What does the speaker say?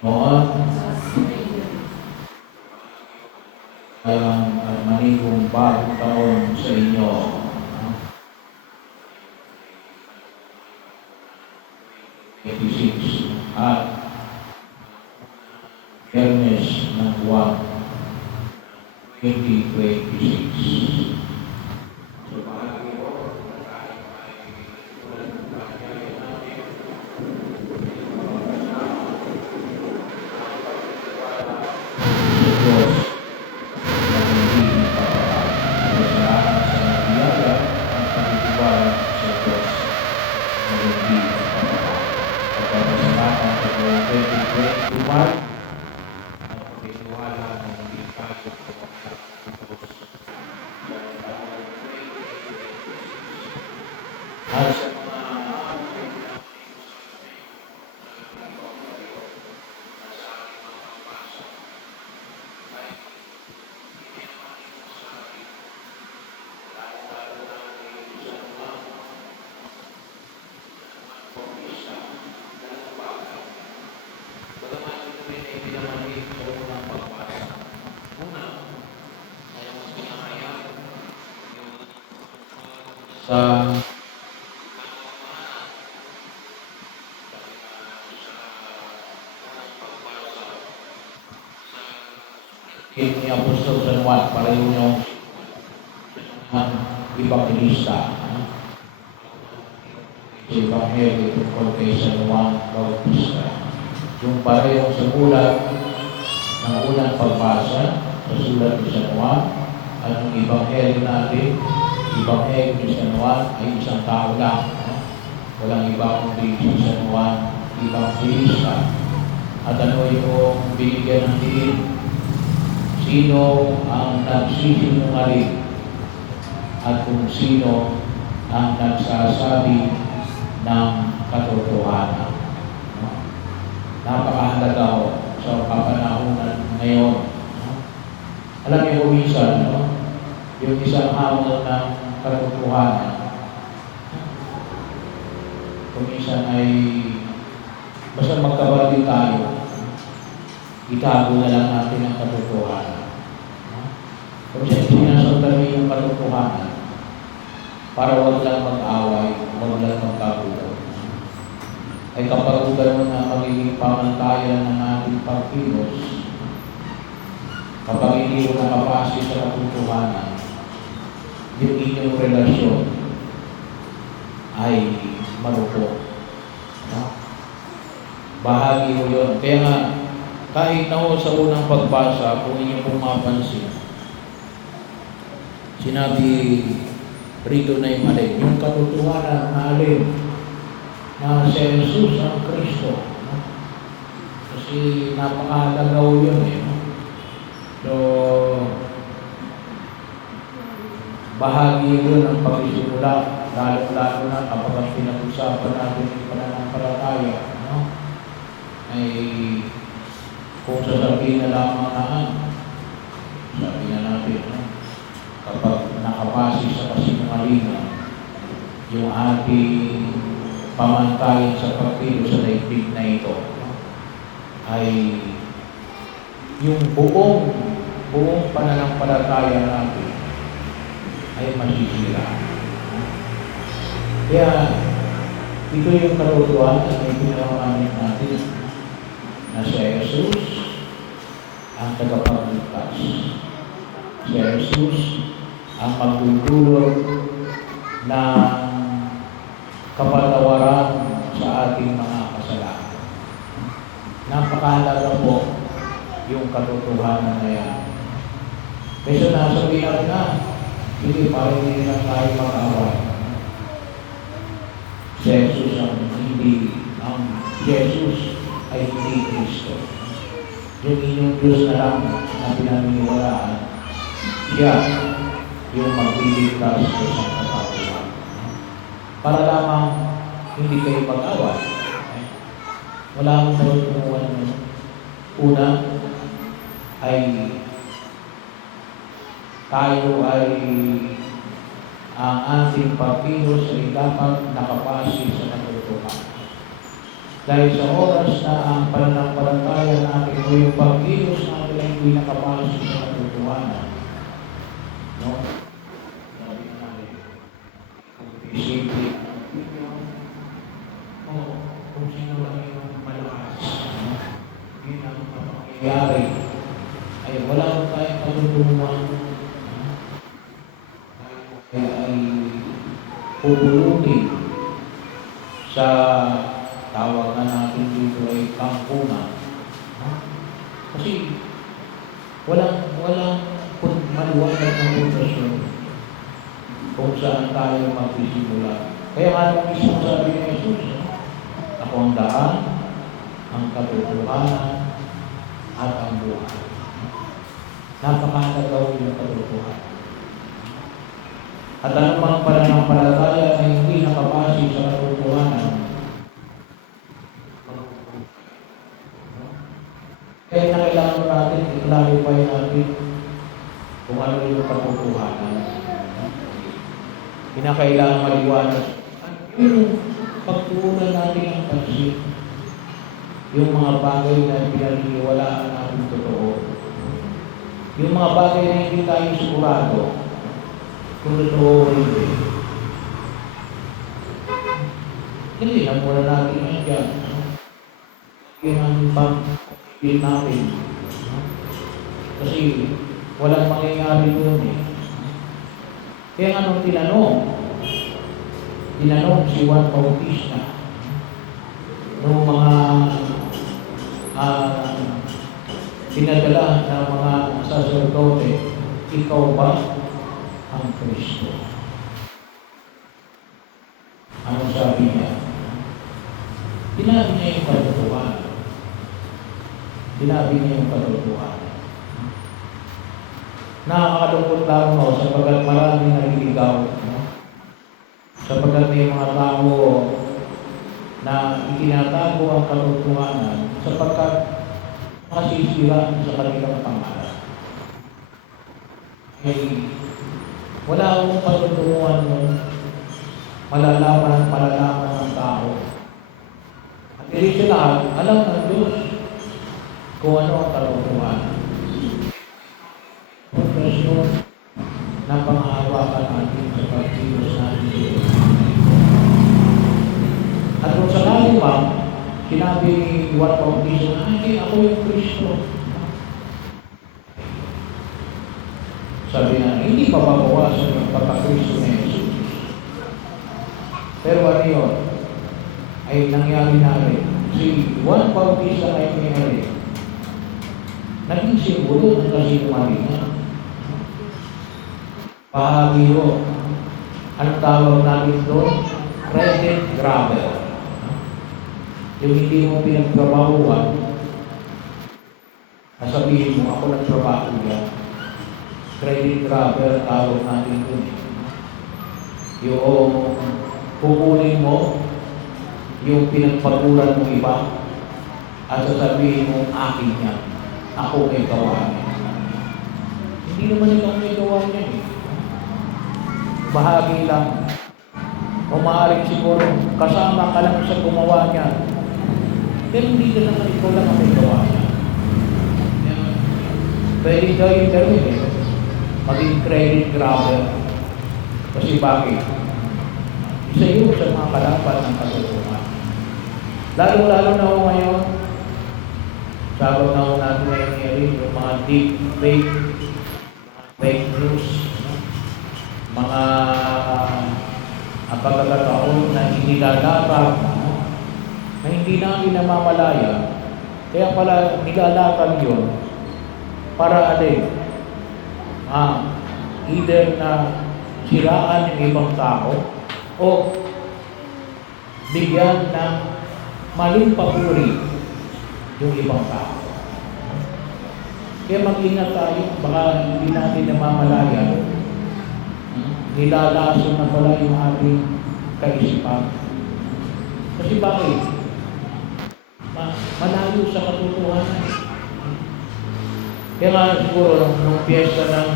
noon ang manigong bagong taon sa inyo. At Hermes ng buwan 2026. Sa ni Apostol San Juan, pareho nyo Evangelista. Si Evangelio tungkol kay San Juan Bautista. Yung parehong sa ulat ng unang pagbasa sa sulat ni San Juan at ang Evangelio natin, Evangelio ni San Juan ay isang tao lang. Walang iba kundi si San Juan Evangelista. At ano yung binigyan ng diin? Sino ang nagsisinungaling at kung sino ang nagsasabi ng katotohanan. Napakahalaga ho sa kapanahunan ngayon. Alam niyo kung minsan, yung isang hamon ng katotohanan, kung minsan ay basta magkabati tayo, itago na lang natin ang katotohanan. Kung sinasundan mo yung katotohanan, para wag lang mag-away, wag lang magkagulo. Ay kapag gano'n na magiging pamantayan ng ating pagkilos, kapag hindi mo nakapasi sa katotohanan, yung inyong relasyon ay marupok. Bahagi mo yun. Kaya nga, kahit na ho sa unang pagbasa, kung inyong pumapansin, sinabi rito na yung alin, yung katotohanan na alin, na si Jesus ang Kristo. Kasi napakahalaga ho yun eh. So, bahagi yun ng pagsisimula, lalo-lalo na kapag ang pinag-usapan natin yung pananampalataya, ay kung sasabihin na lamang sabi na natin, kapag nakapasi sa kasinungalingan, yung ating pamantayan sa pagkilos sa daigdig na ito, ay yung buong pananampalataya natin ay masisira. Kaya ito yung katotohanan na ipinakamin natin na si Jesus ang tagapagligtas. Si Jesus ang magdudulot ng kapatawaran sa ating mga kasalanan. Napakahalaga po yung katotohanan na yan. Kasi nasabihan na, hindi pa rin na tayo mag-away. Si Jesus ang Jesus ay hindi Kristo. Yung inyong Diyos na lang na pinaniniwalaan, siya yung magliligtas sa isang katauhan. Para lamang hindi kayo mag-away. Wala akong narutunuan nyo. Una ay tayo ay ang ating pagkilos ay dapat nakapasi sa katotohanan. Dahil sa oras na ang pananampalataya o yung pag-ilos natin ay hindi nakapasok sa katotohanan. No? Sabi nga natin, kung isipin ang opinion, o kung sino lang yung malakas, no? Yun ang mangyayari. Ay wala ko tayong katotohanan. Ay pupulutin sa tawag na natin dito ay kampungan. Kasi walang maliwanag ng pundasyon kung saan tayo magsisimula. Kaya nga nung mismo sabi ni Jesus, ako ang daan, ang katotohanan, at ang buhay. Napakahalaga yung katotohanan. At anumang pananampalataya na hindi nakabase sa katotohanan, kaya na kailangan natin i-clarify natin kung ano yung katotohanan. Kinakailangan maliwanag. At yung pagtuunan natin ang pansin, yung mga bagay na pinaniniwalaan natin totoo, yung mga bagay na hindi tayo sigurado kung totoo o hindi. Hindi na muna natin yan dyan. Yung ang pag-ibig natin. Kasi walang mangyayari doon eh. Kaya nga nung tinanong si Juan Bautista nung mga pinadala ng mga saserdote, ikaw ba ang Kristo? Anong sabi niya? Sinabi niya yung katotohanan. Sinabi niya yung katotohanan. Nakakalungkot lang mo sapagkat maraming naliligaw. Sapagkat may mga tao na itinatago ang katotohanan sapagkat masisira sa kanilang pangalan. Wala akong katotohanan mo, malalaman ng tao. At hindi sila, alam ng Diyos kung ano ang katotohanan. Pagkasyon na pang-aawakan natin sa pagkilos natin. At kung sakali ma'am, sinabi ni Juan Bautista, hindi ako yung Kristo. Sabi na, hindi mababawasan yung pagka-Kristo na Jesus. Pero ano yun? Ay nangyari na rin. Si Juan Bautista ay nangyari. Naging simbolo ng kasinungalingan. Bahagi yun. Anong tawag natin doon? Credit grabber. Yung hindi mo pinagtrabahuan, sasabihin mo, ako nagtrabaho yan. Credit grabber, tawag natin doon. Yung kukunin mo, yung pinagpaguran mo iba, at sasabihin mo, akin yan. Ako may gawa niya. Hindi naman ikaw may gawa niya eh. Bahagi lang. O maaaring siguro kasama ka lang sa gumawa niya. Pero hindi ka naman ikaw lang ang may gawa niya. Pwede gawin eh. Maging credit grabber. Kasi bakit? Isa yun sa mga kalaban ng katotohanan. Lalo-lalo na ho ngayon, sabag na ho natin ngayon yung mga deep fake news, mga pagkakataon na inilalakad na hindi namin namamalaya. Kaya pala nilalakad yun para either na siraan ng ibang tao o bigyan ng maling papuri yung ibang tao. Kaya mag-ingat tayo, baka hindi natin namamalaya. Nilalason na pala yung ating kaisipan. Kasi bakit? Malayo sa katotohanan. Kaya nga siguro nung piyesta ng